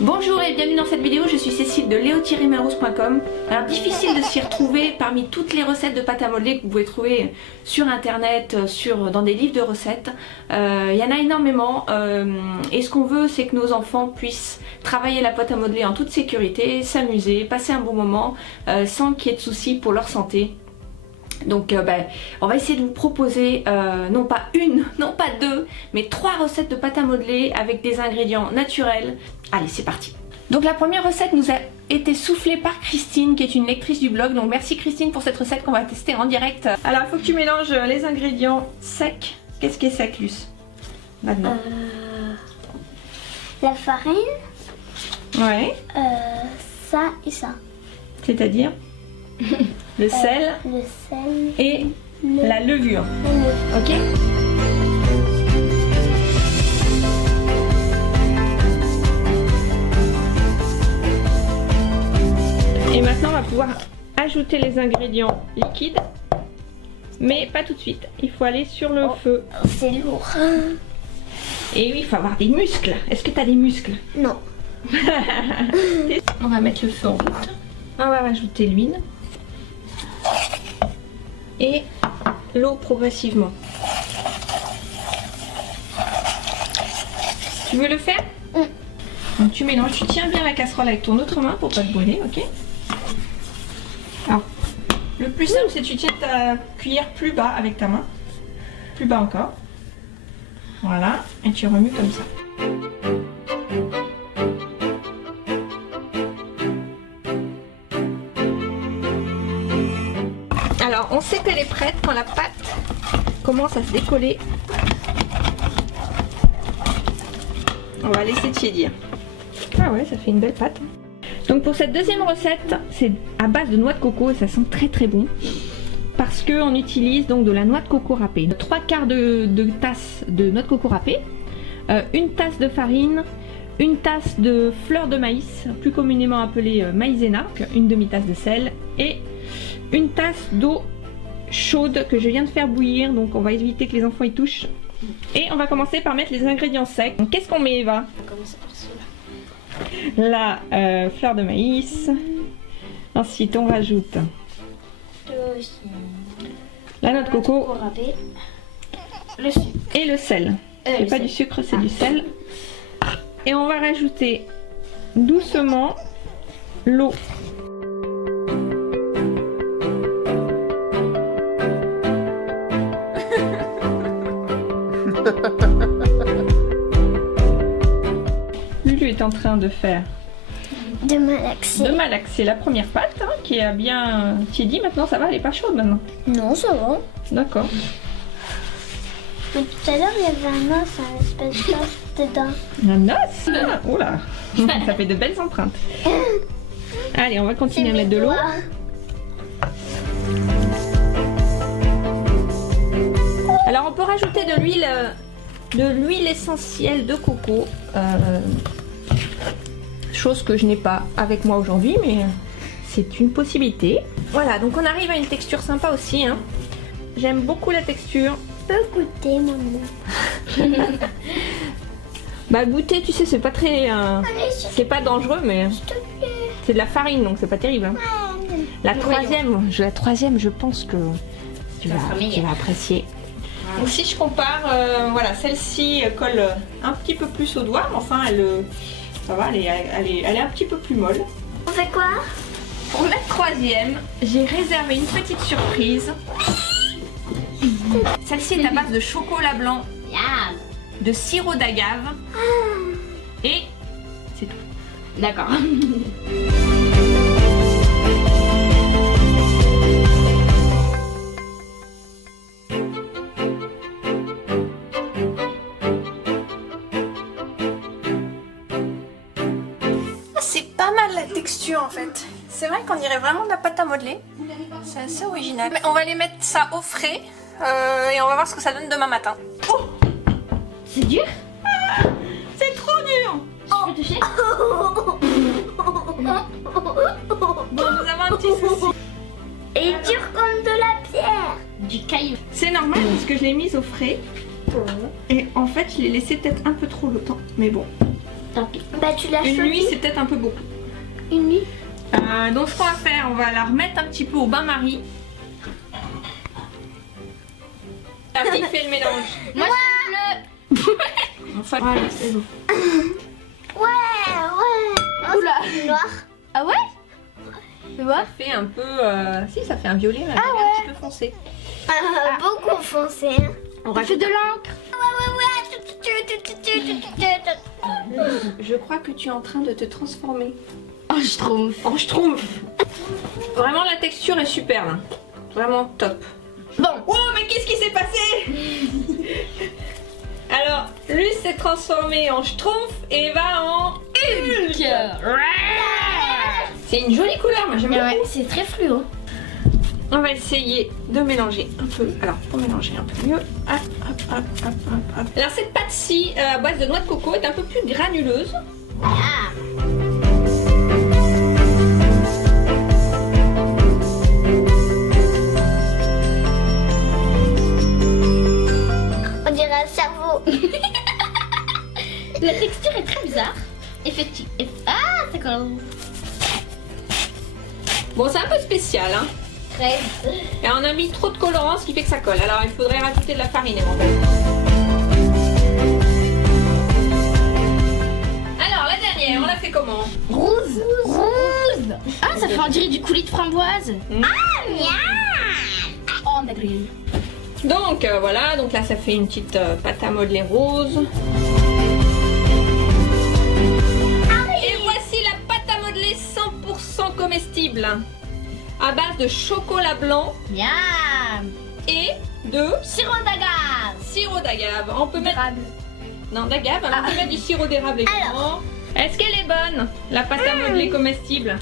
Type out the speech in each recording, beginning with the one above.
Bonjour et bienvenue dans cette vidéo, je suis Cécile de leo-marous.com. Alors difficile de s'y retrouver parmi toutes les recettes de pâte à modeler que vous pouvez trouver sur internet, dans des livres de recettes. Il y en a énormément et ce qu'on veut c'est que nos enfants puissent travailler la pâte à modeler en toute sécurité, s'amuser, passer un bon moment sans qu'il y ait de soucis pour leur santé. Donc on va essayer de vous proposer non pas une, non pas deux, mais 3 recettes de pâte à modeler avec des ingrédients naturels. Allez, c'est parti. Donc la première recette nous a été soufflée par Christine qui est une lectrice du blog. Donc merci Christine pour cette recette qu'on va tester en direct. Alors il faut que tu mélanges les ingrédients secs. Qu'est-ce qui est sec, Luce? Maintenant. La farine. Ouais. Ça et ça. C'est-à-dire le sel, le sel et la levure. Ok. Et maintenant on va pouvoir ajouter les ingrédients liquides, mais pas tout de suite. Il faut aller sur le feu. C'est lourd. Et oui, il faut avoir des muscles. Est-ce que tu as des muscles? Non. On va mettre le feu en route. On va rajouter l'huile. Et l'eau progressivement. Tu veux le faire? Donc tu mélanges, tu tiens bien la casserole avec ton autre main pour pas te brûler, ok? Alors, le plus simple c'est que tu tiens ta cuillère plus bas avec ta main. Plus bas encore. Voilà, et tu remues comme ça. Alors, on sait qu'elle est prête quand la pâte commence à se décoller. On va laisser tiédir. Ah ouais, ça fait une belle pâte. Donc pour cette deuxième recette, c'est à base de noix de coco et ça sent très très bon. Parce qu'on utilise donc de la noix de coco râpée. 3/4 de tasse de noix de coco râpée, une tasse de farine, une tasse de fleur de maïs, plus communément appelée maïzena, une demi-tasse de sel et une tasse d'eau chaude que je viens de faire bouillir, donc on va éviter que les enfants y touchent. Et on va commencer par mettre les ingrédients secs. Donc qu'est-ce qu'on met, Eva? On va commencer par celui-là. La fleur de maïs. Ensuite on rajoute la noix de coco râpée, le sucre et le sel. C'est pas sel. du sucre, c'est du sel. Et on va rajouter doucement l'eau. Lulu est en train de faire de malaxer la première pâte hein, qui a bien tiédi. Maintenant ça va, elle est pas chaude maintenant. Non, ça va. D'accord. Mais tout à l'heure il y avait un os, un espèce d'os dedans. Un os? Oula, ça fait de belles empreintes. Allez, on va continuer à mettre de l'eau. Alors on peut rajouter de l'huile essentielle de coco, chose que je n'ai pas avec moi aujourd'hui, mais c'est une possibilité. Voilà, donc on arrive à une texture sympa aussi. Hein. J'aime beaucoup la texture. Je peux goûter, maman. Bah goûter, tu sais, c'est pas très, c'est pas dangereux, mais c'est de la farine, donc c'est pas terrible. Hein. La troisième, je pense que tu vas apprécier. Donc si je compare, voilà, celle-ci colle un petit peu plus au doigt, mais enfin ça va, elle est un petit peu plus molle. On fait quoi? Pour la troisième, j'ai réservé une petite surprise. Celle-ci est à base de chocolat blanc, de sirop d'agave et c'est tout. D'accord. C'est pas mal la texture en fait. C'est vrai qu'on dirait vraiment de la pâte à modeler. C'est assez original. Mais on va aller mettre ça au frais et on va voir ce que ça donne demain matin. Oh, C'est dur? c'est trop dur. Je peux toucher? Bon, nous avons un petit souci. Et dur comme de la pierre. Du caillou. C'est normal parce que je l'ai mise au frais. Et en fait, je l'ai laissé peut-être un peu trop longtemps. Mais bon, Tant pis. Bah tu l'as Une choisi. nuit, c'est peut-être un peu beaucoup. Une nuit. Donc ce qu'on va faire, on va la remettre un petit peu au bain-marie. La fille fait le mélange. Moi, Enfin, voilà, c'est bon. Ouais, ouais. Oula. C'est noir. Ah ouais? Tu vois? ça fait un peu... Si, ça fait un violet, mais un petit peu foncé. Beaucoup foncé. On Ça fait de l'encre. Je crois que tu es en train de te transformer. Oh, je trouve. En schtroumpf. Vraiment, la texture est super, là. Vraiment top. Bon. Oh, mais qu'est-ce qui s'est passé? Alors, Luce s'est transformée en schtroumpf et va en Hulk. C'est une jolie couleur, moi j'aime Ouais, beaucoup. c'est très fluo. On va essayer de mélanger un peu. Alors, pour mélanger un peu mieux. Hop, hop, hop, hop, hop, hop. Alors, cette pâte-ci, à base de noix de coco, est un peu plus granuleuse. On dirait un cerveau. La texture est très bizarre. Effectivement. Ah, c'est quand même Bon, c'est un peu spécial, hein. très. Et on a mis trop de colorant, ce qui fait que ça colle. Alors, il faudrait rajouter de la farine éventuellement. Alors, la dernière, on l'a fait comment? Rose. Rose. Ah, ça fait on dirait du coulis de framboise. Oh, d'accord. Donc, voilà. Donc là, ça fait une petite pâte à modeler rose. Et voici la pâte à modeler 100% comestible. À base de chocolat blanc Miam. et de Sirop d'agave. sirop d'agave. On peut mettre... Érable. Non, d'agave, on peut mettre du sirop d'érable également. Est-ce qu'elle est bonne, la pâte à modeler comestible?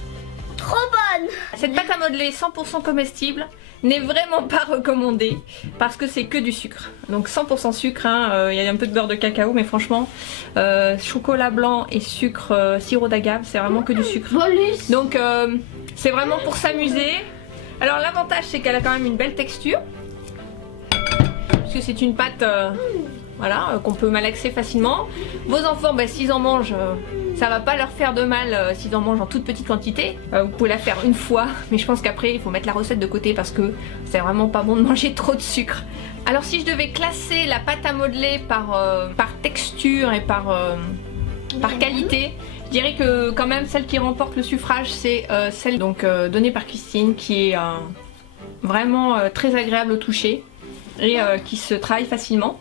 Trop bonne. Cette pâte à modeler 100% comestible n'est vraiment pas recommandée parce que c'est que du sucre. Donc 100% sucre, hein, y a un peu de beurre de cacao, mais franchement, chocolat blanc et sucre, sirop d'agave, c'est vraiment que du sucre. Bolus. Donc c'est vraiment pour s'amuser. Alors l'avantage c'est qu'elle a quand même une belle texture. Puisque c'est une pâte voilà, qu'on peut malaxer facilement. Vos enfants, bah, s'ils en mangent, ça va pas leur faire de mal s'ils en mangent en toute petite quantité. Vous pouvez la faire une fois, mais je pense qu'après il faut mettre la recette de côté parce que c'est vraiment pas bon de manger trop de sucre. Alors si je devais classer la pâte à modeler par texture et par qualité, je dirais que quand même celle qui remporte le suffrage c'est celle donc donnée par Christine qui est vraiment très agréable au toucher et qui se travaille facilement.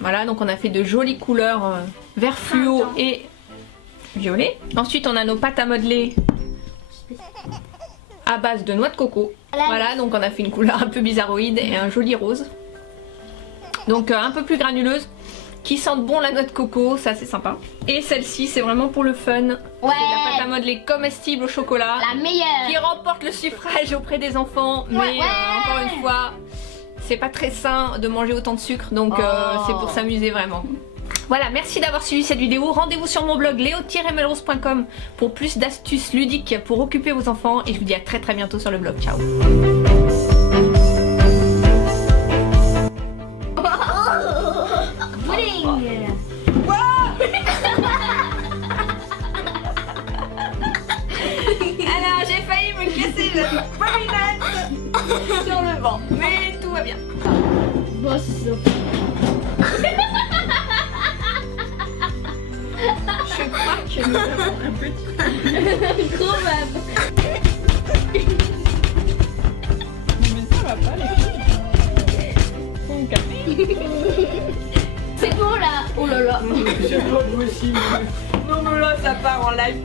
Voilà, donc on a fait de jolies couleurs vert fluo et violet. Ensuite on a nos pâtes à modeler à base de noix de coco. Voilà, donc on a fait une couleur un peu bizarroïde et un joli rose. Donc un peu plus granuleuse, qui sentent bon la noix de coco, ça c'est sympa. Et celle-ci c'est vraiment pour le fun. Ouais. C'est la pâte à modeler comestible au chocolat. La meilleure. Qui remporte le suffrage auprès des enfants. Mais Ouais. encore une fois, c'est pas très sain de manger autant de sucre, donc c'est pour s'amuser vraiment. Voilà, merci d'avoir suivi cette vidéo. Rendez-vous sur mon blog leo-melrose.com pour plus d'astuces ludiques pour occuper vos enfants. Et je vous dis à très très bientôt sur le blog. Ciao. Pudding. Alors j'ai failli me casser la pommette sur le vent, mais tout va bien. Boss. Je crois que nous avons un petit... Trop bad. Mais ça va pas les filles. Faut me calmer. C'est bon là. Oh là là. Non mais là ça part en live.